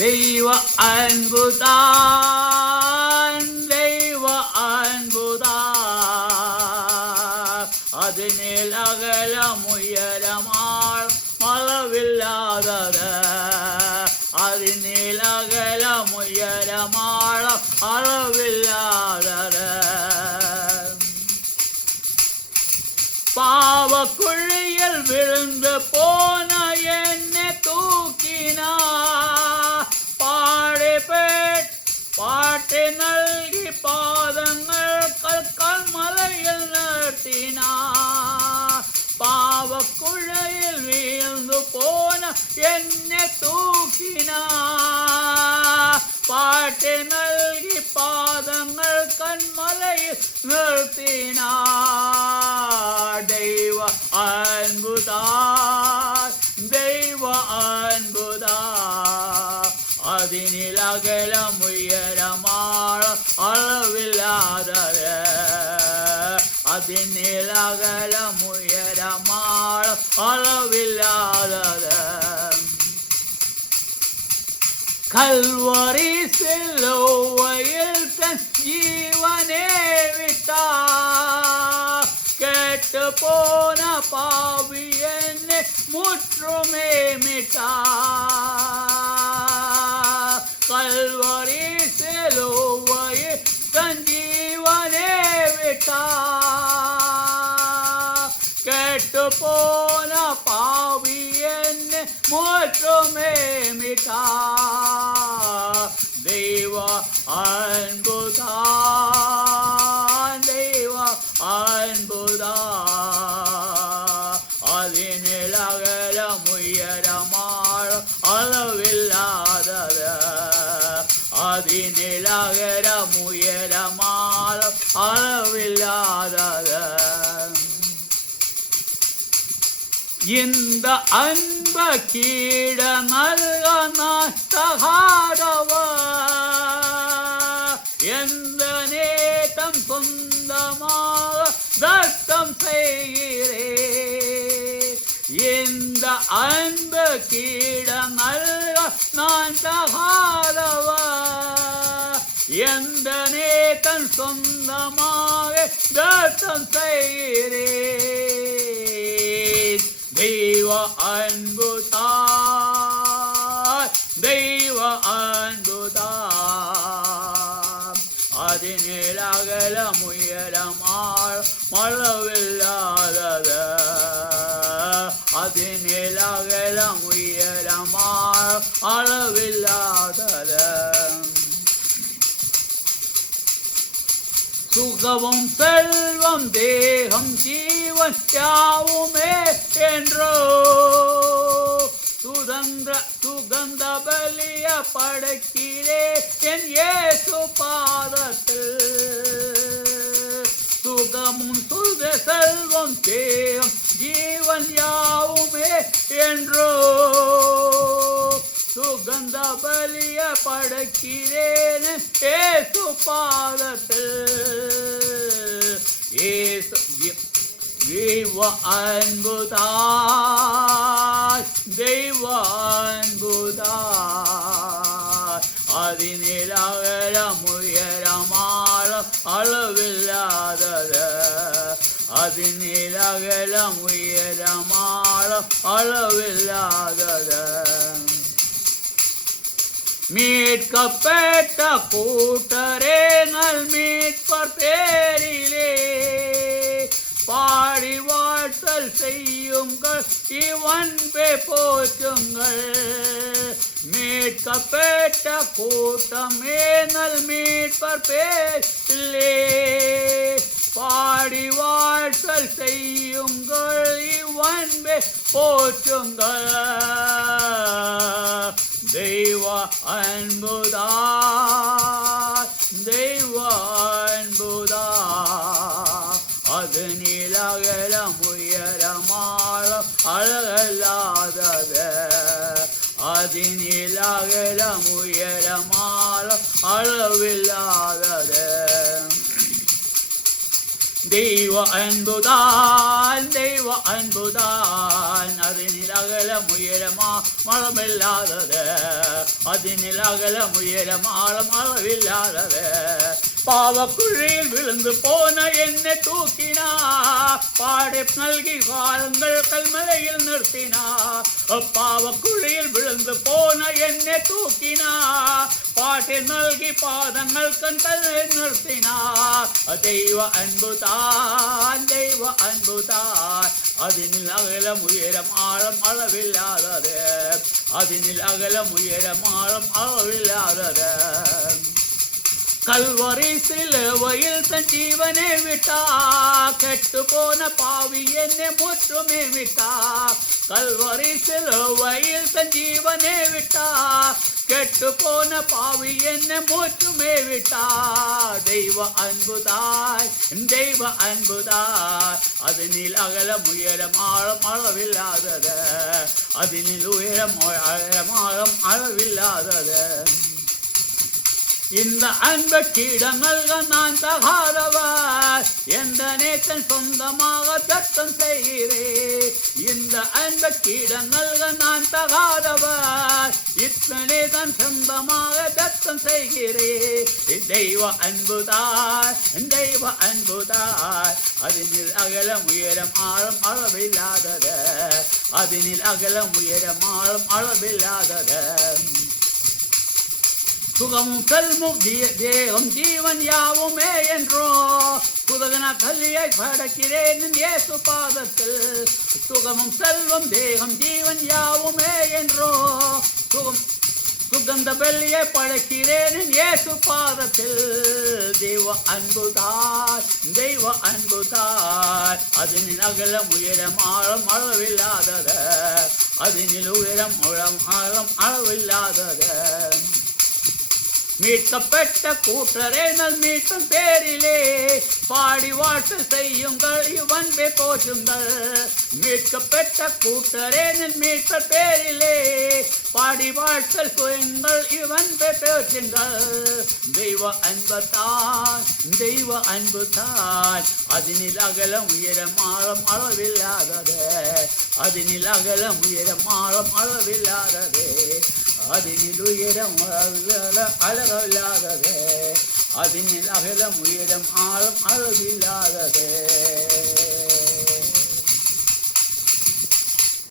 தெய்வ அன்புதான், தெய்வ அன்புதான். அதனில் அகலம் உயரமாள் அளவில்லாதத, அதனில் அகலம் உயரமாள் அளவில்லாதத. பாவக்குழியில் விழுந்து போன என்னை தூக்கினார், பாட்டு நல்கி பாதங்கள் கற்கள் மலையில் நிறுத்தினார். பாவக்குழியில் வீழ்ந்து போன என்னை தூக்கினார், பாட்டு நல்கி பாதங்கள் கண்மலையில் நிறுத்தினார். தெய்வ அன்புதான், தெய்வ அன்புதான். அதனில் அகலம் உயரமாள் அளவில்லாதத, அதனில் அகலம் உயரமாள் அளவில்லாதத. கல்வரி சிலுவையில் தன் ஜீவனே விட்டார், கெட்டு போன பாவி என்னை முற்றுமே மீட்டார். கல்வரி சிலுவையில் தன் ஜீவனே விட்டார், கெட்டு போன பாவி என்னை முற்றுமே மீட்டார். தெய்வ அன்புதான், தெய்வ அன்புதான். அதனில் அகலம் உயரமாள் அளவில்லாதத, அதனில் அகலம் உயரமாள் அளவில்லாதத. இந்த அன்ப கீட நல்க நான் தகாதவர், எந்த நேட்டம் சொந்தமாக தத்தம் செய்கிறேன். இந்த அன்ப கீட நல்க நான் தகாதவர், எந்த நேட்டம் சொந்தமாக தத்தம் செய்கிறேன். தெய்வ அன்புதான், தெய்வ அன்புதான். அதனில் அகலம் உயரமாள் அளவில்லாதத, அதனில் அகலம் உயரமாள் அளவில்லாதத. சுகமும் செல்வம் தேகம் ஜீவன் யாவுமே என்றோ, சுகந்த பலிய படைக்கிறேன் என் இயேசு பாதத்தில். சுகமும் செல்வம் தேகம் ஜீவன் யாவுமே என்றோ, சுகந்த பலிய படைக்கிறேன் ஏசு பாதத்தில். ஏசு தெய்வ அன்புதான், தெய்வ அன்புதான். அதனில் அகலம் உயரமாள் அளவில்லாதத, அதனில் அகலம் உயரமாள் அளவில்லாதத. மீட்கப்பட்ட கூட்டரே நல் மீட்பர் பேரிலே, பாடி வாழ்த்தல் செய்யுங்கள் இவன்பே போற்றுங்கள். மீட்கப்பட்ட கூட்டமே நல் மீட்பர் பேரிலே, பாடி வாழ்த்தல் செய்யுங்கள் இவன்பே போற்றுங்கள். தெய்வ அன்புதான், தெய்வ அன்புதான். அதனில் அகலம் உயரமாள் அளவில்லாதத, அதனில் அகலம் உயரமாள் அளவில்லாதத. தெய்வ அன்புதான் தெய்வ அன்புதான் அதனில் அகலம் உயரமா மளமில்லாதது அதனில் அகலம் உயரமாலம் அளவில்லாதது பாவக்குழியில் விழுந்து போன என்னை தூக்கினா பாடை நல்கி காலங்கள் கல்மலையில் நிறுத்தினா பாவக்குழியில் விழுந்து போன என்னை தூக்கினா பாட்டை நல்கி பாதங்கள் கண்களில் நிறுத்தினா தெய்வ அன்புதான் தெய்வ அன்புதான் அதனில் அகலம் உயரம் ஆழம் அளவில்லாதது அதனில் அகலம் உயரம் ஆழம் அளவில்லாதது கல்வரி சிலுவையில் தன் ஜீவனை விட்டா கெட்டு போன பாவி என்னை முற்றுமே விட்டா கல்வரி சிலுவையில் தன் ஜீவனை விட்டா கெட்டு போன பாவி என்னை முற்றுமே விட்டா தெய்வ அன்புதாய் தெய்வ அன்புதாய் அதனில் அகலம் உயரம் ஆழம் அளவில்லாதது அதனில் உயரம் ஆழம் அளவில்லாதது இந்த அன்புக்கிடம் நல்க நான் தகாதவர் எந்த நேத்தன் சொந்தமாக தத்தம் செய்கிறேன் இந்த அன்புக்கிடம் நல்க நான் தகாதவர் இத்தனை தன் சொந்தமாக தத்தம் செய்கிறேன் தெய்வ அன்புதாய் தெய்வ அன்புதாய் அதனில் அகலம் உயரம் ஆழம் அளவில்லாதது அதனில் அகலம் உயரம் ஆழம் அளவில்லாதது சுகமும் செல்மும் தேகம் ஜீவன் யாவுமே என்றோ புதகன கல்லியை படைக்கிறேன் இயேசு பாதத்தில் சுகமும் செல்வம் தேகம் ஜீவன் யாவுமே என்றோ சுகந்த வெள்ளியை படைக்கிறேன் இயேசு பாதத்தில் தெய்வ அன்புதாய் தெய்வ அன்புதாய் அதனில் அகலம் உயரம் ஆழம் அளவில்லாதது அதனில் உயரம் ஆழம் அளவில்லாதது மீட்கப்பட்ட கூட்டரே நல் மீட்டும் பேரிலே பாடி வாழ்த்து செய்யுங்கள் இவன்பே போற்றுங்கள் மீட்கப்பட்ட கூட்டரே நல் மீட்ப பேரிலே பாடி வாழ்த்தல் செய்யுங்கள் இவன்பே போற்றுங்கள் தெய்வ அன்புதான் தெய்வ அன்புதான் அதனில் அகலம் உயரம் ஆழம் அளவில்லாதது அதனில் அகலம் உயரம் ஆழம் அளவில்லாதது அதனில் உயரம் அழகில்லாதது அதனில் அகலம் உயரம் ஆழம் அளவில்லாதது